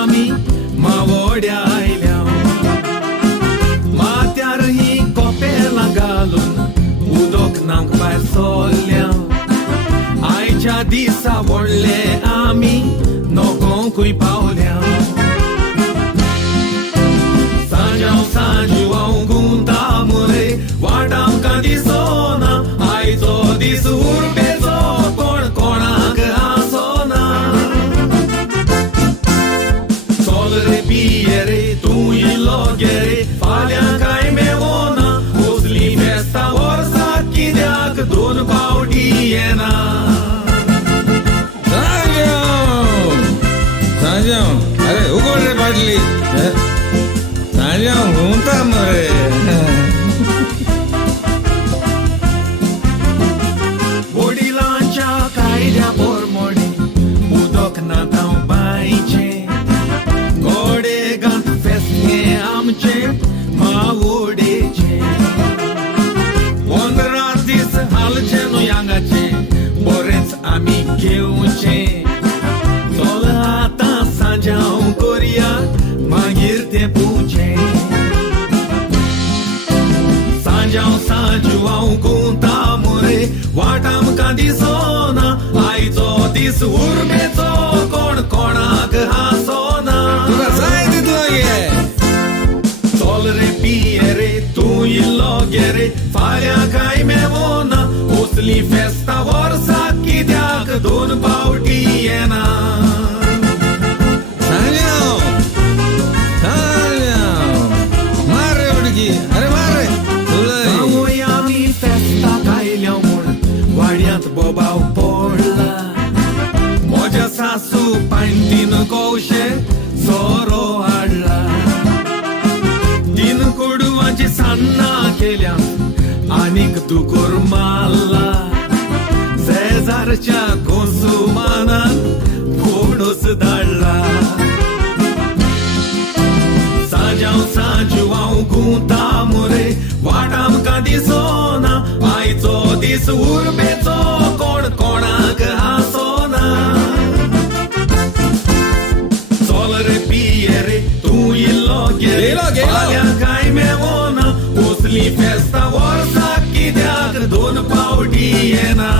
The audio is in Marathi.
आमी मावड्या आयल्या माथ्यार ही कोपेलां घालून उदक नांक भायर सोल्ल्या आयच्या दिसा व्हडले आमी नोकोंकूय पावल्या सांजाव सांजू हांव गुंता मुरे वाट आमकां दिसोना आयचो दीस उर्बेचो कोण कोणाक आसोना चल रे पिये रे तूं इल्लो गे रे फाल्यां कांय मेवोना कसली फेस्तां वर्साक कित्याक दोन पावटी येना सांजाव अरे उगड रे बाटली सांजाव घुमता मरे वडिलांच्या कायद्या पोरमोडी उदक नाताव बायचें गोडे गांत फेस्त हें आमचें मावोडेचें 15 दीस हालचें न्हू यांगाचें बरेंच आमी घेवचें चल आतां सांजाव करया मागीर तें पुजें सांजाव सांजू हांव गुंता मुरे वाट आमकां दिसोना आयचो दीस उर्बेचो कोण कोणाक हांसोना तुका जाय तितलो घे चल रे पिये रे तूं इल्लो गे रे फाल्यां कांय मेवोना कसली फेस्तां वर्साक कित्याक दोन पावटी येना सांजाव मार रे उडकी अरे मार रे आवय आमी फेस्ताक आयल्या म्हूण वाड्यांत बोबाव पडला म्हज्या सासू पांयतीन कौशे सोरो हाडला 3 कुडवांची सान्नां केल्या आनीक दुकोर मारला शेजारच्या कोसुमानान फोडूस धाडला सांजाव सांजू हांव गुंता मुरे वाट आमकां दिसोना आयचो दीस उर्बेचो कोण कोणाक हांसोना चल रे पिये रे तूं इल्लो गे रे फाल्यां कांय मेवोना कसली फेस्तां वर्साक कित्याक दोन पावटी येना